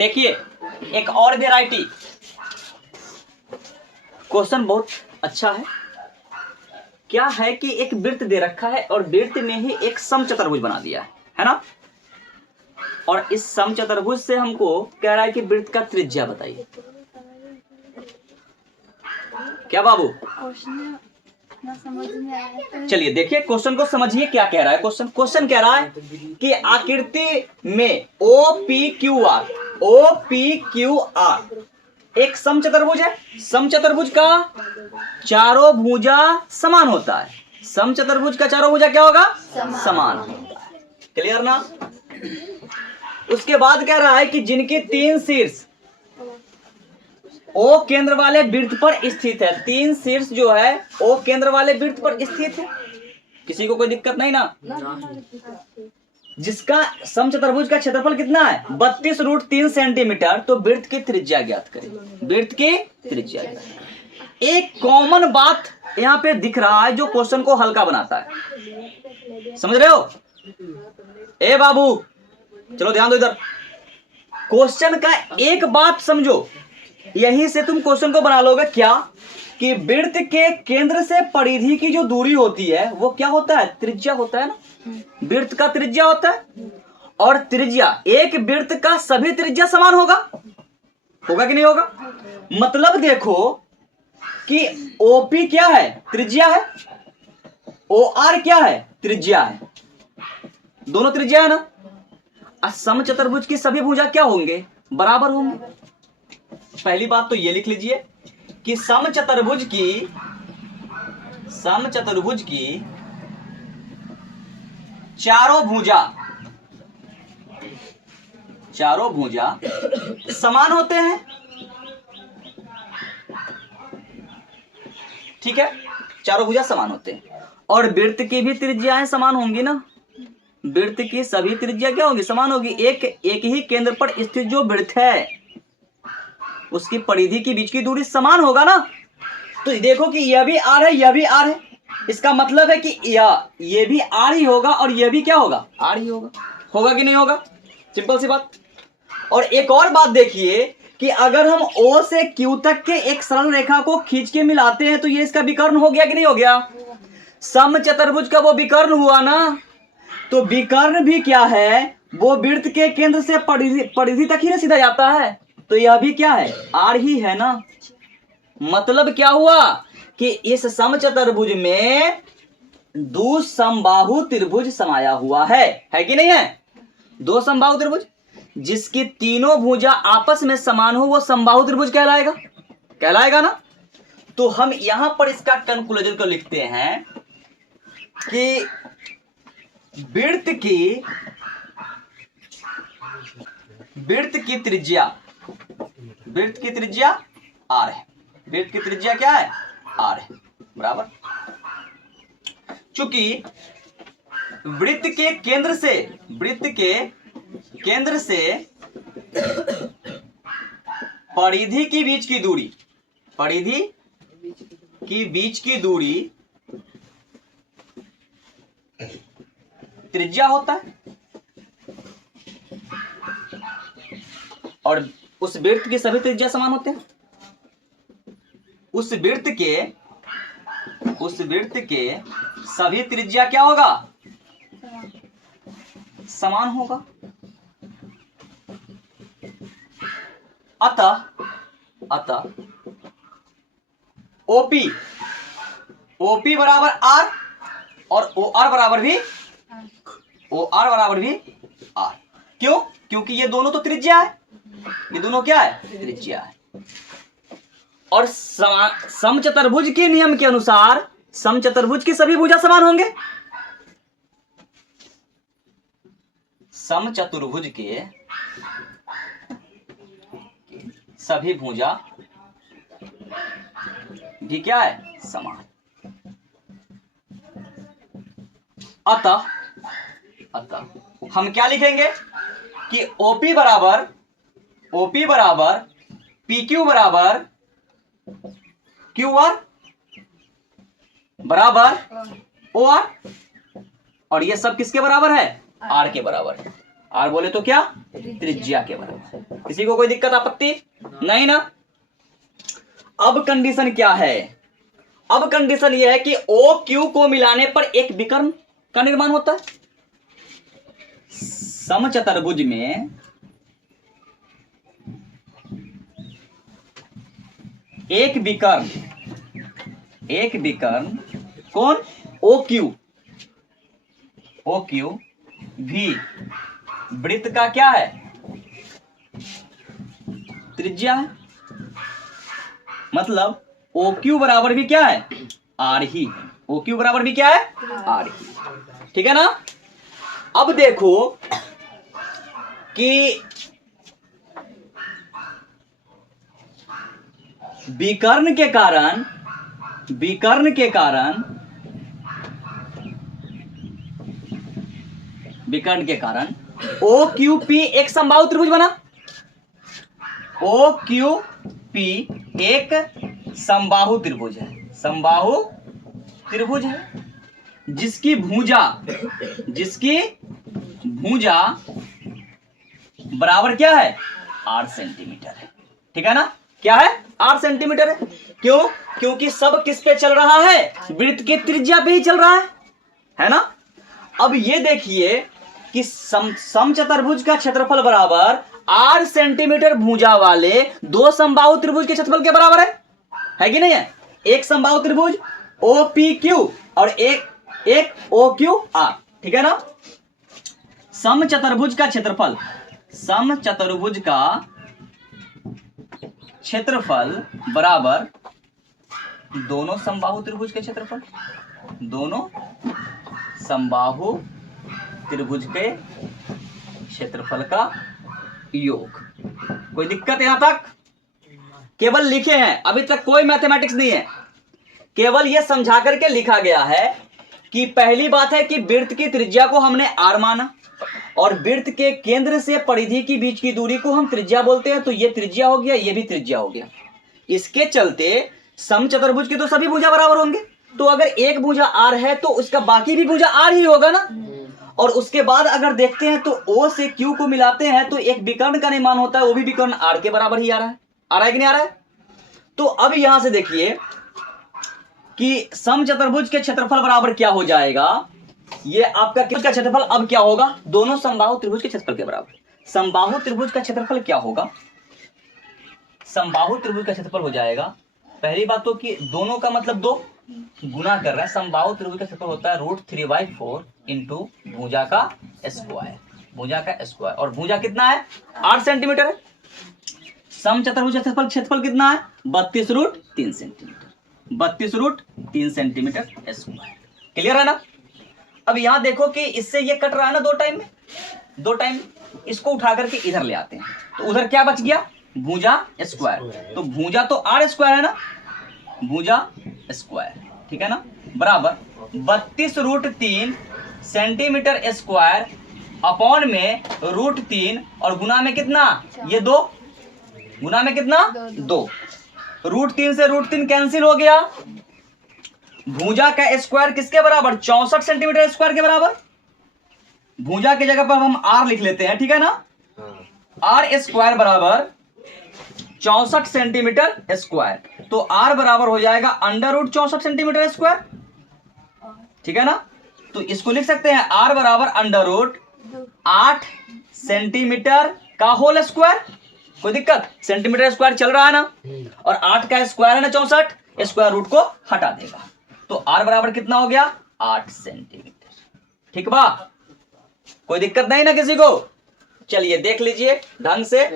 देखिए एक और वेराइटी क्वेश्चन बहुत अच्छा है। क्या है कि एक वृत्त दे रखा है और वृत्त में ही एक समचतुर्भुज बना दिया है ना। और इस समचतुर्भुज से हमको कह रहा है कि वृत्त का त्रिज्या बताइए। क्या बाबू चलिए देखिए क्वेश्चन को समझिए क्या कह रहा है। क्वेश्चन कह रहा है कि आकृति में ओ पी क्यू आर एक समचतुर्भुज है। समचतुर्भुज का चारों भुजा समान होता है। समचतुर्भुज का चारों भुजा क्या होगा? समान होता है। क्लियर ना। उसके बाद कह रहा है कि जिनके तीन शीर्ष ओ केंद्र वाले वृत्त पर स्थित है। तीन शीर्ष जो है ओ केंद्र वाले वृत्त पर स्थित है। किसी को कोई दिक्कत नहीं ना। जिसका समचतुर्भुज का क्षेत्रफल कितना है? 32√3 सेंटीमीटर। तो वृत्त की त्रिज्या ज्ञात करें। वृत्त की त्रिज्या। एक कॉमन बात यहाँ पे दिख रहा है जो क्वेश्चन को हल्का बनाता है। समझ रहे हो? ए बाबू चलो ध्यान दो इधर। क्वेश्चन का एक बात समझो, यहीं से तुम क्वेश्चन को बना लोगे। क्या कि वृत्त के केंद्र से परिधि की जो दूरी होती है वो क्या होता है? त्रिज्या होता है ना। वृत्त का त्रिज्या होता है। और त्रिज्या एक वृत्त का सभी त्रिज्या समान होगा कि नहीं होगा? मतलब देखो कि ओपी क्या है? त्रिज्या है। ओ आर क्या है? त्रिज्या है। दोनों त्रिज्या है ना। समचतुर्भुज की सभी भुजा क्या होंगे? बराबर होंगे। पहली बात तो ये लिख लीजिए कि समचतुर्भुज की चारों भुजा समान होते हैं। ठीक है, चारों भुजा समान होते हैं। और वृत्त की भी त्रिज्याएं समान होंगी ना। वृत्त की सभी त्रिज्या क्या होगी? समान होगी। एक ही केंद्र पर स्थित जो वृत्त है उसकी परिधि के बीच की दूरी समान होगा ना। तो देखो कि यह भी आर है, यह भी आर है। इसका मतलब है कि ये भी आर ही होगा और यह भी क्या होगा? आर ही होगा कि नहीं होगा? सिंपल सी बात। और एक और बात देखिए कि अगर हम O से Q तक के एक सरल रेखा को खींच के मिलाते हैं तो ये इसका विकर्ण हो गया कि नहीं हो गया? समचतुर्भुज का वो विकर्ण हुआ ना। तो विकर्ण भी क्या है? वो वृत्त के केंद्र से परिधि तक ही ना सीधा जाता है। तो यह भी क्या है? आर ही है ना। मतलब क्या हुआ कि इस समचतुर्भुज में दो समबाहु त्रिभुज समाया हुआ है कि नहीं है? दो समबाहु त्रिभुज जिसकी तीनों भुजा आपस में समान हो वो समबाहु त्रिभुज कहलाएगा ना। तो हम यहां पर इसका कंक्लूजन को लिखते हैं कि वृत्त की त्रिज्या आर है। वृत्त की त्रिज्या क्या है? आर है। बराबर। चूंकि वृत्त के केंद्र से परिधि की बीच की दूरी त्रिज्या होता है। और उस वृत्त की सभी त्रिज्या समान होते हैं। उस वृत्त के सभी त्रिज्या क्या होगा? समान होगा। अतः ओपी बराबर आर और ओ आर बराबर भी आर। क्यों? क्योंकि ये दोनों तो त्रिज्या है। ये दोनों क्या है? त्रिज्या है। और समचतुर्भुज के नियम के अनुसार समचतुर्भुज की सभी भुजा समान होंगे। समचतुर्भुज के सभी भुजा भी क्या है? समान। अतः हम क्या लिखेंगे कि ओपी बराबर PQ बराबर QR बराबर OR। और ये सब किसके बराबर है? R के बराबर है। आर बोले तो क्या, त्रिज्या के बराबर। किसी को कोई दिक्कत आपत्ति नहीं ना। अब कंडीशन क्या है, अब कंडीशन यह है कि ओ क्यू को मिलाने पर एक विकर्ण का निर्माण होता है। समचतुर्भुज में एक विकर्ण कौन, ओ क्यू भी वृत्त का क्या है, त्रिज्या है। मतलब ओ क्यू बराबर भी क्या है, आर ही। ओ क्यू बराबर भी क्या है, आर ही। ठीक है ना। अब देखो कि विकर्ण के कारण ओ क्यू पी एक समबाहु त्रिभुज बना। ओ क्यू पी एक समबाहु त्रिभुज है, जिसकी भुजा बराबर क्या है, 8 सेंटीमीटर है। ठीक है ना, क्या है, 8 सेंटीमीटर है। क्यों, क्योंकि सब किस पे चल रहा है, वृत्त के त्रिज्या पे ही चल रहा है ना। अब ये देखिए कि समचतुर्भुज का क्षेत्रफल बराबर 8 सेंटीमीटर भुजा वाले दो समबाहु त्रिभुज के क्षेत्रफल के बराबर है कि नहीं है। एक समबाहु त्रिभुज ओ पी क्यू और एक ओ क्यू आर। ठीक है ना। समचतुर्भुज का क्षेत्रफल बराबर दोनों समबाहु त्रिभुज के क्षेत्रफल, दोनों समबाहु त्रिभुज के क्षेत्रफल का योग। कोई दिक्कत यहां तक, केवल लिखे हैं, अभी तक कोई मैथमेटिक्स नहीं है, केवल यह समझा करके लिखा गया है कि पहली बात है कि वृत्त की त्रिज्या को हमने आर माना और वृत्त के केंद्र से परिधि के बीच की दूरी को हम त्रिज्या बोलते हैं, तो ये त्रिज्या हो गया, ये भी त्रिज्या हो गया। इसके चलते समचतुर्भुज की तो सभी भुजा बराबर होंगे, तो अगर एक भुजा आर है तो उसका बाकी भी भुजा आर ही होगा ना। और उसके बाद अगर देखते हैं तो ओ से क्यू को मिलाते हैं तो एक विकर्ण का निर्माण होता है, वो भी विकर्ण आर के बराबर ही आ रहा है कि नहीं आ रहा है। तो अब यहां से देखिए कि समचतुर्भुज के क्षेत्रफल बराबर क्या हो जाएगा, ये आपका किसका क्षेत्रफल अब क्या होगा, दोनों समबाहु त्रिभुज के क्षेत्रफल के बराबर। समबाहु त्रिभुज का क्षेत्रफल क्या होगा, समबाहु त्रिभुज का क्षेत्रफल हो जाएगा, पहली बात तो कि दोनों का मतलब दो गुना कर रहा है। समबाहु त्रिभुज का क्षेत्रफल होता है √3/4 इंटू भुजा का स्क्वायर, और भुजा कितना है, 8 सेंटीमीटर है। समचतुर्भुज का क्षेत्रफल कितना है, 32√3 सेंटीमीटर, 32√3 सेंटीमीटर स्क्वायर। क्लियर है ना। अब यहां देखो कि इससे ये कट रहा है ना दो टाइम, इसको उठा करके इधर ले आते हैं तो उधर क्या बच गया, भुजा स्क्वायर। तो भुजा तो आर स्क्वायर है ना, भुजा स्क्वायर। ठीक है ना, बराबर 32√3 सेंटीमीटर स्क्वायर अपॉन में √3 और गुना में कितना, ये 2, गुना में कितना 2, √3 से √3 कैंसिल हो गया। भुजा का स्क्वायर किसके बराबर, 64 सेंटीमीटर स्क्वायर के बराबर। भुजा की जगह पर हम आर लिख लेते हैं, ठीक है ना। आर स्क्वायर बराबर 64 सेंटीमीटर स्क्वायर, तो आर बराबर हो जाएगा √64 सेंटीमीटर स्क्वायर। ठीक है ना, तो इसको लिख सकते हैं आर बराबर √8 सेंटीमीटर का होल स्क्वायर। कोई दिक्कत, सेंटीमीटर स्क्वायर चल रहा है ना, और 8 का स्क्वायर है ना 64, स्क्वायर रूट को हटा देगा, तो आर बराबर कितना हो गया, 8 सेंटीमीटर। ठीक बा, कोई दिक्कत नहीं ना किसी को। चलिए देख लीजिए ढंग से।